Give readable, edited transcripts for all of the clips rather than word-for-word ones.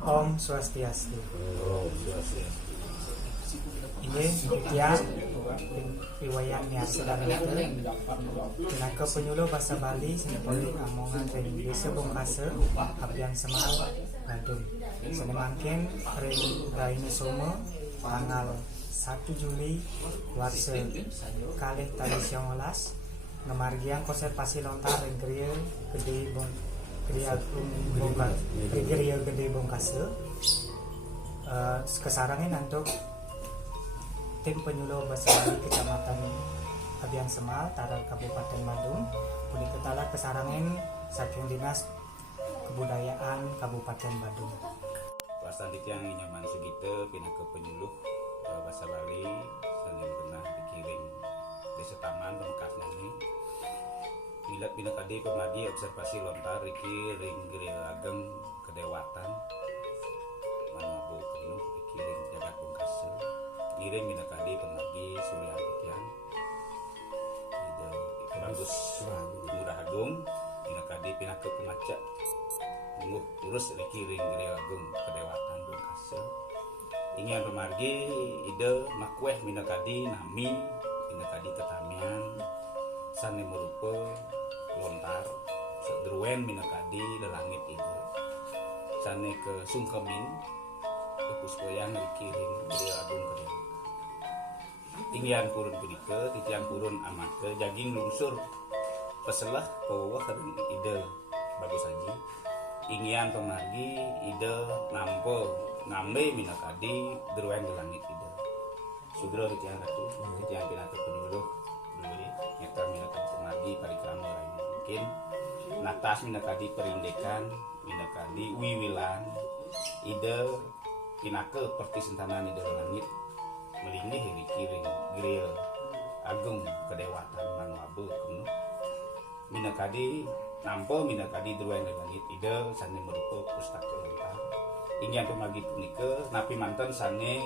Om Swastiastu. Oh, Swastiastu. Inggih titiang riwayat niasa dan tenaga penyuluh bahasa Bali Senepoli Amongan ring Desa Bongkasa Abian Semal Badung Senemangkin ring Raine Soma tanggal 1 Juli warsa kalih tali 19 ngemargian konservasi lontar ring Griya Gede Bongkasa kesarangin untuk tim penyuluh bahasa Bali Kecamatan Abian Semal Tara Kabupaten Bandung punika tala kesarangin saking Dinas Kebudayaan Kabupaten Bandung. Pasan yang nyaman sugite pinaka penyuluh bahasa Bali saning genah dikiring Desa Taman Pemekasan ini. Milat bina kadi pemadi observasi lontar iki ring Griya Ageng Kedewatan Manabu penuh dikiring Jagat Bongkasa. Ngiring bina kadi pemadi Surya Tiang. Ida bagus Murah Agung bina kadi pinaka pemaca nguh urus dikiring Griya Ageng Kedewatan Bongkasa. Ingin pemargi ida makweh bina kadi nami bina kadi ketamian sane merupa lontar sedruwen minakadi lelangit itu sane ke sungkemin ke puspoyang dikiring Griya Agung Kedewatan tinggian kurun punika titian kurun amat ke jaging lungsur peselah kawah dan ide bagus haji ingin pemargi ide nampo ngambe minakadi druwen lelangit ide sudro titian ratu titian pinatu penyuluh nyata minakadi pemargi parikrama lain mungkin natas minakadi perindekan minakadi wiwilan ide pinake pertisentanan ide langit melingih dikiring Griya Agung Kedewatan Manuabe kemuh minakadi nampo minakadi druwen langit ide sane merupa pustaka lontar ingin pemargi punika napi manten sane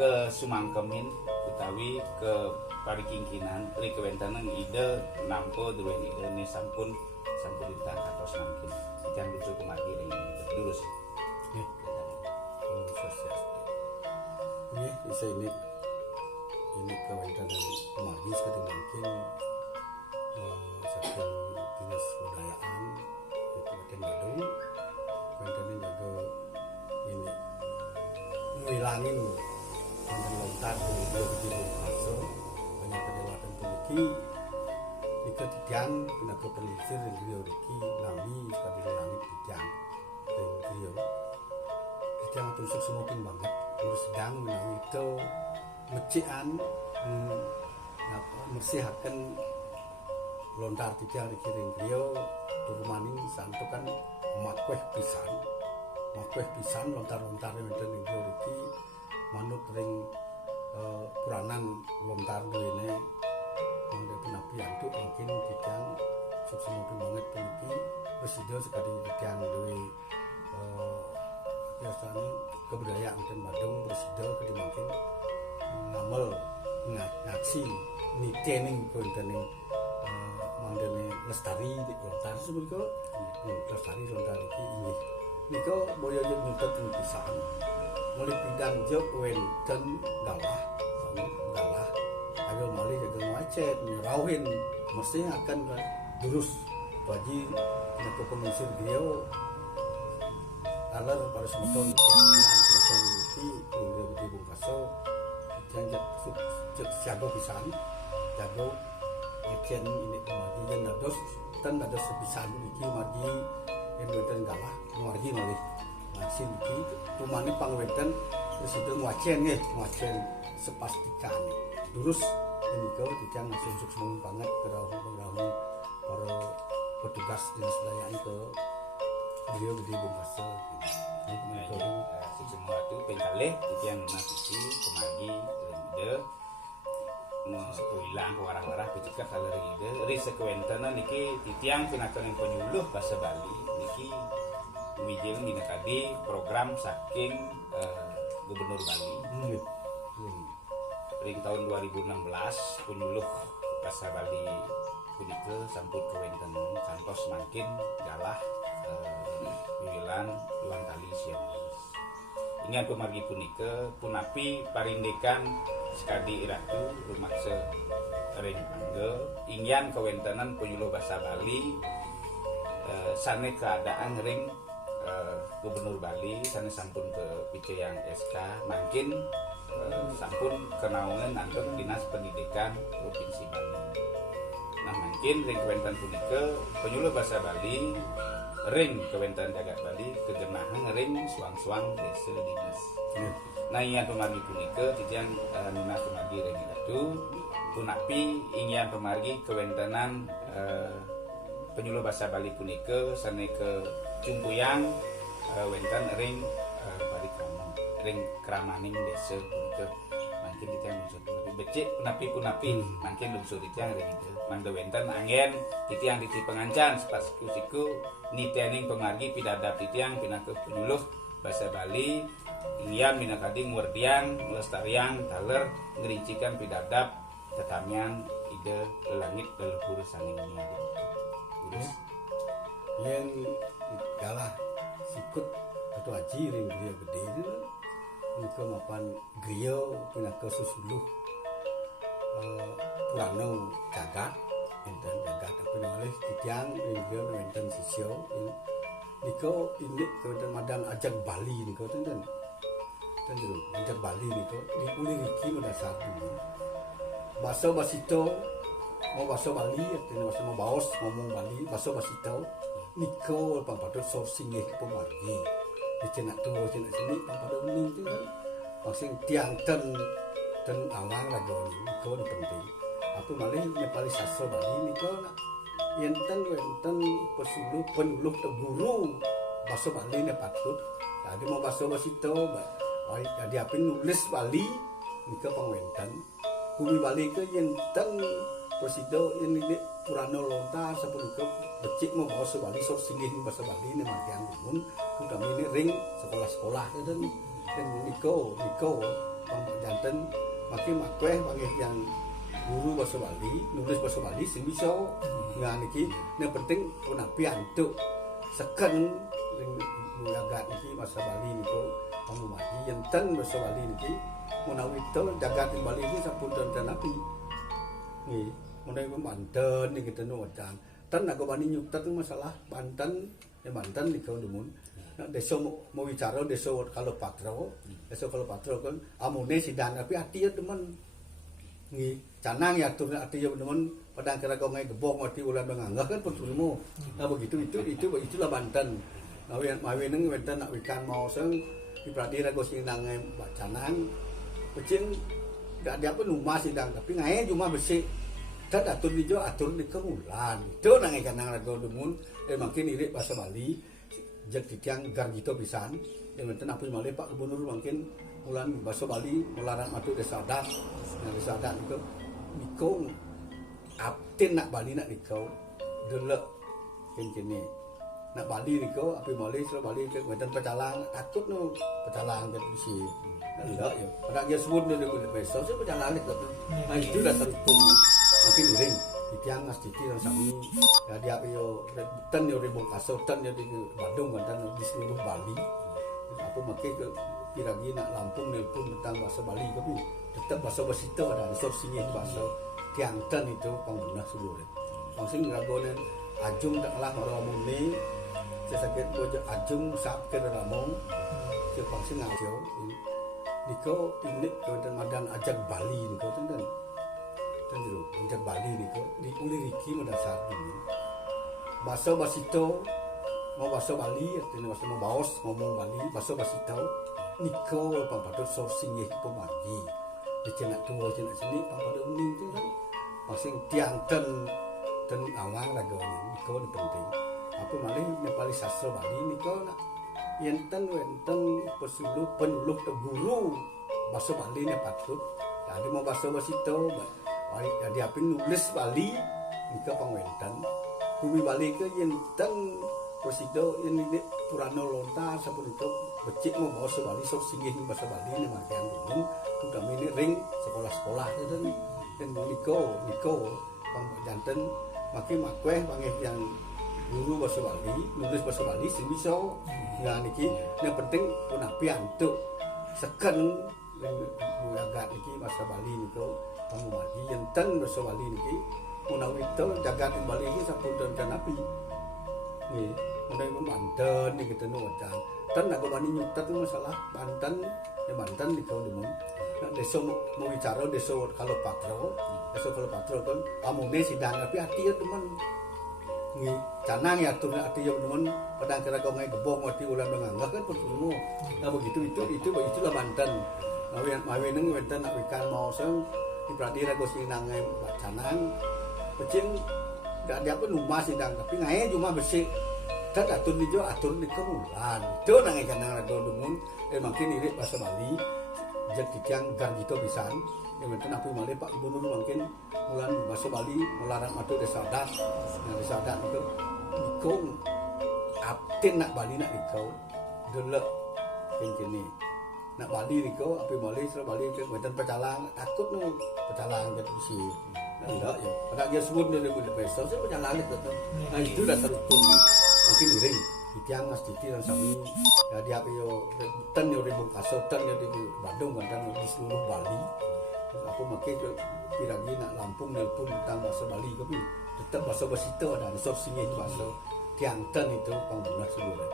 ke Sumangkemin utawi ke parikingkinan ri kewentanan ide nampo druwen ide ne sampun ditang katos nangkin ikan lucu kemargi ring lurus nggih Swastiastu nggih bisa ini kewentanan pemargi saking mungkin saking Dinas Kebudayaan Kabupaten Bandung kewentanan jaga ini ngilangin konten lontar dari Griya Bongkasa banyak kedewatan puniki nika titiang tenaga penelisir yang Griya riki lami sekali langit titiang dan Griya titiang terusuk semakin banget terus sedang menawi itu mecian mersihakan lontar titiang riki ring Griya turumaning santukan makweh pisan lontar-lontar yang ada ring Griya riki manut ring puranan lontar duwene mangke penapi antuk mungkin titiang sesungguhnya banget puniki presida sekali titiang duwe biasane kebudayaan dan Bandung presida kedi mungkin ngamel ngaksi nitening kontening mandene lestari di lontar semenika lestari lontar iki inggih nika boyo yen nuntut pisan mulai bidang jok wenten galah agar malih jaga macet nyerauhin mesti akan durus bagi nak pemisir dia alar pada semeton yang menan semeton iki Griya Gede Bongkasa yang jago pisan jago ngecen ini margi yang dados sepisan iki margi yang wenten galah margi malih masih iki tumane pangweten terus itu ngwacen sepastikan durus ini kau tidak ngasih sukses banget perahu para petugas dinas pelayanan ke Griya Gede Bongkasa semua itu pengkalih yang nasisi kemagi ide hilang warah-warah pecikap salah ide riset kewentanan niki titiang pinakan yang penyuluh bahasa Bali niki wijil minakadi program saking Gubernur Bali ring tahun 2016 penyuluh bahasa Bali punika sampun kewenten kantos makin galah wiwilan ulang kali Siomis. Ingat pemargi punika punapi parindekan sekadi iratu rumaksa ring panggel ingyan kawentanan penyuluh bahasa Bali sane keadaan ring Gubernur Bali sane sampun ke Picayang SK makin sampun kenaungan antar Dinas Pendidikan Provinsi Bali. Nah makin ring kewentan punika penyuluh bahasa Bali ring kewentan jagat Bali kegenahan ring suang-suang desa dinas. Nah ingin pemargi punika titian nuna pemargi ring itu punapi ingin pemargi kewentanan penyuluh bahasa Bali punika sane ke Cumpuyang wentan ring Bali Krama ring Kramaning desa punika makin titian unsur punapi becik punapi makin unsur titian ring itu mangga wentan angin titiang titi pengancan pas siku nitening pemargi pidadap titiang pinake penyuluh bahasa Bali ingyan minakadi ngwardian melestarian taler ngerincikan pidadap tetamian ide langit leluhur saning niadi urus yang kalah sikut atau haji ring griya gede itu nika mapan griya pinaka susuluh Purano jagat enten jagat apa namanya titiang ring griya enten sisyo nika ini kewenten madang ajak Bali nika enten jero ajak Bali nika dipuli riki mendasar dulu bahasa basito mau bahasa Bali artinya bahasa mau baos ngomong Bali bahasa basito niko pampadot sourcing pemargi dicenak tuwa cenak sini pampadot uning itu kan masing tiang ten awang lagoni niko penting apa malih nepali sastra Bali niko nak enten pesuluh penyuluh teguru bahasa Bali ne patut jadi mau bahasa basito jadi apa nulis Bali niko pangwentan bumi Bali ke enten presido ini Purano lontar sepuluh ke becik mau bahasa Bali sok singgih bahasa Bali ini margian dimun kami ini ring sekolah-sekolah dan niko jantan makin makweh bagi yang guru bahasa Bali nulis bahasa Bali sing bisa nggak niki yang penting punapi antuk seken ring jagat niki bahasa Bali niko kamu mati enten bahasa Bali niki munawito jagat di Bali ini sampun dan api nih mulai Banten nih kita nuwacan tan aku bani nyukta tuh masalah Banten di kau dumun desa mau bicara desa kalau patro kan amune sidang tapi hati ya teman nih canang ya tuh hati ya teman padang kira kau ngai gebok mati ulan menganggap kan pertulmu nah begitu itulah Banten mawineng Banten nak wikan mau seng di pradira go sinang canang Kucing gak ada apa rumah sidang tapi ngai cuma besi tad atur di kemulan itu nang ikan nang rago demun makin irit bahasa Bali jak titiang gargito pisan yang menten apa malih Pak Gubernur makin bulan bahasa Bali melarang matu desa adat niko aptin nak Bali nak niko delek kencene nak Bali niko api malih sel Bali ke menten pecalang takut no pecalang ke isi enggak ya pada dia sebut dia besok saya pecalang itu nah itu dasar hukum mungkin ring tiang ngas titi dan sami ya dia yo ten yo ribu kaso ten yo di Bandung dan di seluruh Bali apa makai ke piragi nak Lampung nelpon tentang bahasa Bali tapi tetap bahasa basito ada sourcing bahasa tiang ten itu panggunah seluruh langsung ngagonen ajung tak lah orang muni saya sakit bojo ajung sabke ramong saya langsung ngajo niko ini kemudian madan ajak Bali niko tenten jero ajak Bali niko dipuli riki mendasar dulu bahasa basito mau bahasa Bali artinya bahasa mau baos ngomong Bali bahasa basito niko pampadot sourcing pemargi dicenak tuwa cenak sini pampadot uning itu kan masing tiang ten awang lagoni niko penting apa malih nepali sastra Bali niko nak enten pesuluh penyuluh teguru bahasa Bali ne patut jadi mau bahasa basito jadi apa nulis Bali nika pangwentan bumi Bali ke enten presido ini Purano lontar sampun itu becik mau bahasa Bali sok singgih bahasa Bali ne margian dimun kami ini ring sekolah-sekolah dan niko pang janten makin makweh bangih yang guru bahasa Bali nulis bahasa Bali sing bisa nah niki yang penting pun api antuk seken agak niki bahasa Bali niku pamumadi enten bahasa Bali niki menawi itu jagat Bali iki sampun dan api nggih menawi Banten niki tenu wacan ten aku bani nyutet masalah Banten ya Banten niku demun desa mau bicara desa kalau patro kan amune sidang tapi hati ya teman nggih canang ya atur ati yo teman padang kira kau ngai gebong ati ulah menganggah kan pertemu nah begitu itulah Banten mawe neng wenten nak ikan mau seng di pradira go sing nang canang pecin gak ada apa rumah sidang tapi ngai cuma besi tak atur di kemulan itu nang canang rago demun makin irit bahasa Bali jek kicang gargito pisan yang wenten api malih Pak Gubernur mungkin mulan bahasa Bali melarang atuh desa adat nah desa adat itu ikung aptin nak Bali nak ikau delek kene nak Bali niko api malih sira Bali ke wenten pecalang takut no pecalang ke isi ndak ya pada dia sebut dia boleh pesta saya pecalang itu nah itu dah terukun mungkin miring Itiang Mas Titi dan Sami ya dia yo ten yo di Bungkaso ten yo di Bandung dan di seluruh Bali aku makai ke piragi nak Lampung nelpon tentang bahasa Bali tapi tetap bahasa Basito ada sop singe bahasa Tiangten itu panggungan seluruh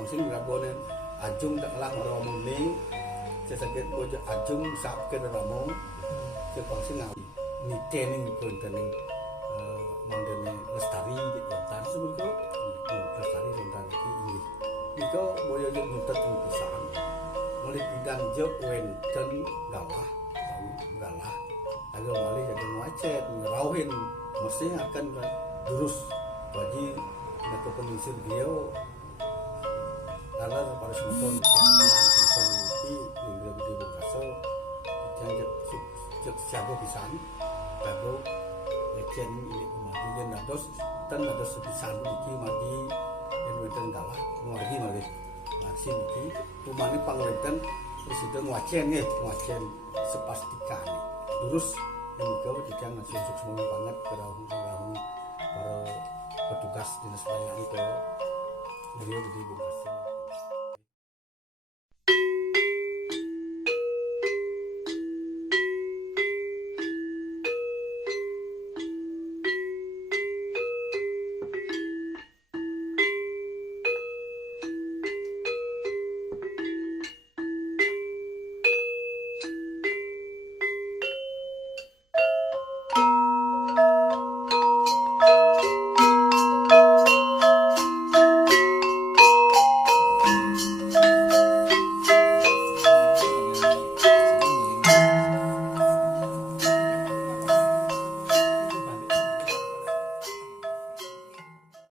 langsung rabonen ajung tak lah ngomong ni saya sakit bojo ajung sapke ramong ke langsung ngawi ni training pun training mandene lestari di Banten sebelum lestari tentang ini iko boyo yo nutet pisan mulai bidang job wenten galah agar malih jadi macet ngerauhin mesti akan terus bagi nak penisir dia karena pada semuton di Bungkaso yang jago pisan jago ngecen ini mati yang dados pisan iki mati yang wenten dalah ngargi malih vaksin iki tumane pangwenten wis itu ngwacen sepastikan terus yang kau tidak ngasih semua banget para petugas dinas pelayanan ke beliau di Bungkaso.